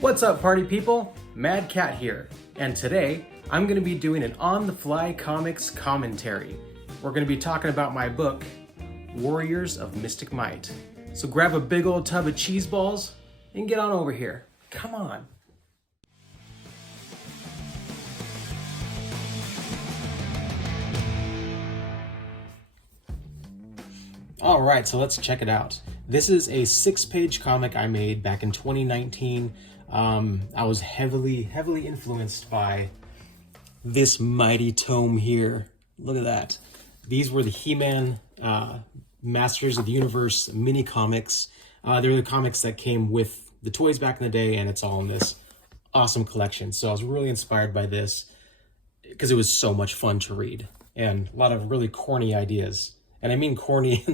What's up, party people? Mad Cat here, and today I'm going to be doing an on-the-fly comics commentary. We're going to be talking about my book, Warriors of Mystic Might. So grab a big old tub of cheese balls and get on over here. Come on. All right, so let's check it out. This is a 6-page comic I made back in 2019. I was heavily influenced by this mighty tome here. Look at that. These were the He-Man Masters of the Universe mini comics. They're the comics that came with the toys back in the day, and it's all in this awesome collection. So I was really inspired by this because it was so much fun to read and a lot of really corny ideas. And I mean corny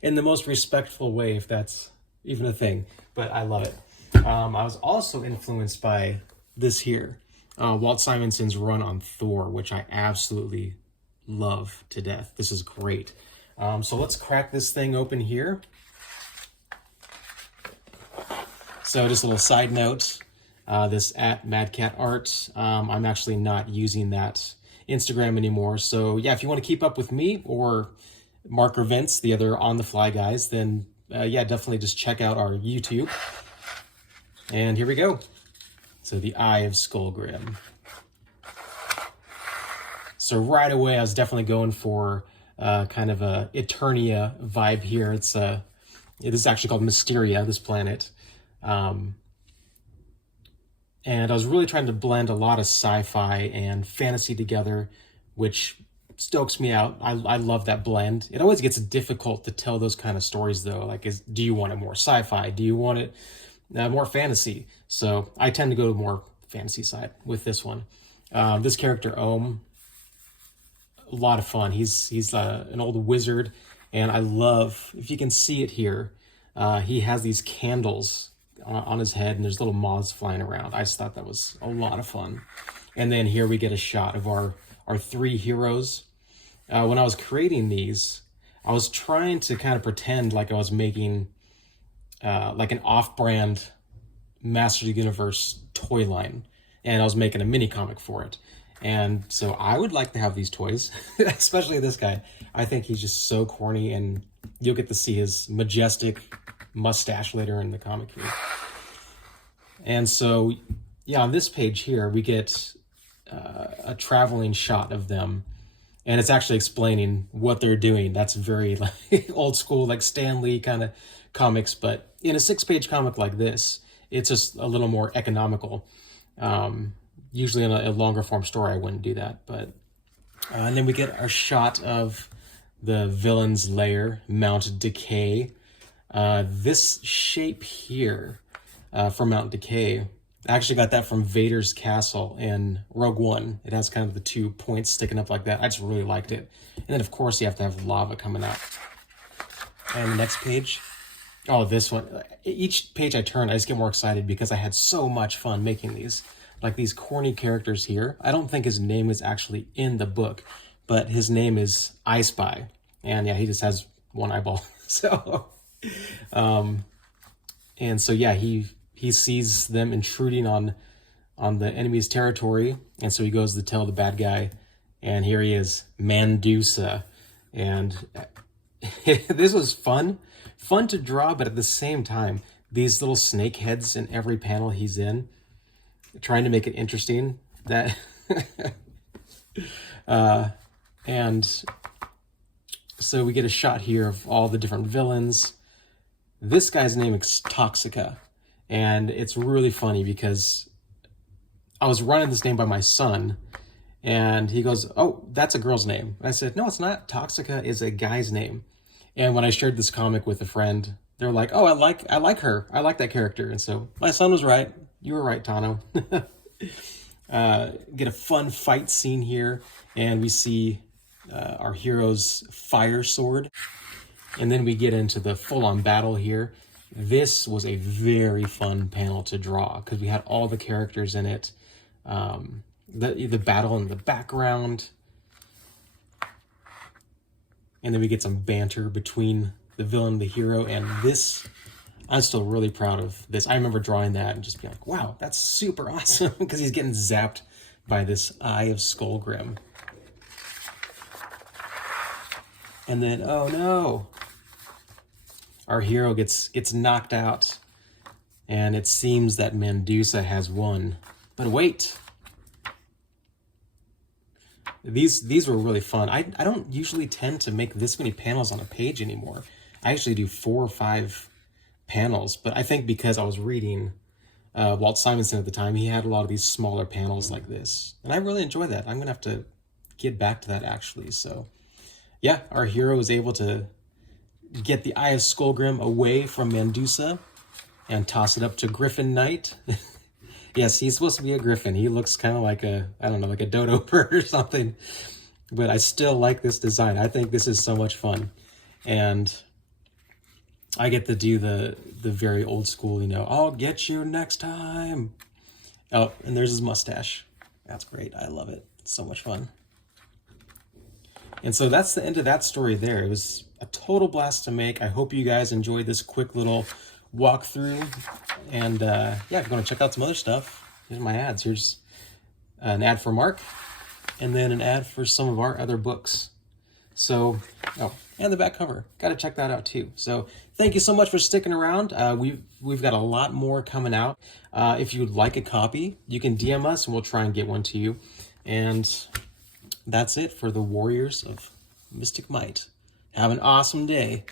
in the most respectful way, if that's even a thing, but I love it. I was also influenced by this here, Walt Simonson's run on Thor, which I absolutely love to death. This is great. So let's crack this thing open here. So just a little side note, this at MadCatArt, I'm actually not using that Instagram anymore. So yeah, if you want to keep up with me or Mark or Vince, the other on-the-fly guys, then yeah, definitely just check out our YouTube. And here we go. So the Eye of Skullgrim. So right away, I was definitely going for kind of a Eternia vibe here. It is actually called Mysteria, this planet. And I was really trying to blend a lot of sci-fi and fantasy together, which stokes me out. I love that blend. It always gets difficult to tell those kind of stories though. Like, do you want it more sci-fi? Do you want it more fantasy? So I tend to go to more fantasy side with this one. This character, Ohm, a lot of fun. He's an old wizard, and I love, if you can see it here, he has these candles on his head, and there's little moths flying around. I just thought that was a lot of fun. And then here we get a shot of our 3 heroes. When I was creating these, I was trying to kind of pretend like I was making like an off-brand Masters of the Universe toy line, and I was making a mini comic for it. And so I would like to have these toys, especially this guy. I think he's just so corny, and you'll get to see his majestic mustache later in the comic here. And so, yeah, on this page here, we get a traveling shot of them, and it's actually explaining what they're doing. That's very like old school, like Stan Lee kind of comics, but in a 6-page comic like this, it's just a little more economical. Usually in a longer form story, I wouldn't do that, but and then we get our shot of the villain's lair, Mount Decay. This shape here from Mount Decay, I actually got that from Vader's castle in Rogue One. It has kind of the 2 points sticking up like that. I just really liked it. And then, of course, you have to have lava coming out. And the next page. Oh, this one. Each page I turn, I just get more excited because I had so much fun making these. Like these corny characters here. I don't think his name is actually in the book, but his name is I Spy. And yeah, he just has one eyeball. So, and so yeah, he sees them intruding on the enemy's territory, and so he goes to tell the bad guy, and here he is, Mandusa. And this was fun to draw, but at the same time, these little snake heads in every panel he's in, trying to make it interesting. That and so we get a shot here of all the different villains. This guy's name is Toxica. And it's really funny because I was running this name by my son, and he goes, "Oh, that's a girl's name." And I said, "No, it's not. Toxica is a guy's name." And when I shared this comic with a friend, they're like, "Oh, I like her. I like that character." And so my son was right. You were right, Tano. Get a fun fight scene here, and we see our hero's fire sword. And then we get into the full-on battle here. This was a very fun panel to draw because we had all the characters in it. The battle in the background. And then we get some banter between the villain and the hero. And this, I'm still really proud of this. I remember drawing that and just being like, wow, that's super awesome, because he's getting zapped by this Eye of Skullgrim. And then, oh no, our hero gets knocked out, and it seems that Mandusa has won. But wait, these were really fun. I don't usually tend to make this many panels on a page anymore. I actually do 4 or 5 panels, but I think because I was reading Walt Simonson at the time, he had a lot of these smaller panels like this, and I really enjoy that. I'm gonna have to get back to that actually. So yeah, our hero is able to get the Eye of Skullgrim away from Mandusa and toss it up to Griffin Knight. Yes, he's supposed to be a griffin. He looks kind of like a, I don't know, like a dodo bird or something. But I still like this design. I think this is so much fun. And I get to do the very old school, you know, I'll get you next time. Oh, and there's his mustache. That's great. I love it. It's so much fun. And so that's the end of that story there. It was a total blast to make. I hope you guys enjoyed this quick little walkthrough. And yeah, if you want to check out some other stuff, here's my ads. Here's an ad for Mark, and then an ad for some of our other books. So, oh, and the back cover. Got to check that out too. So thank you so much for sticking around. We've got a lot more coming out. If you'd like a copy, you can DM us and we'll try and get one to you. And that's it for the Warriors of Mystic Might. Have an awesome day.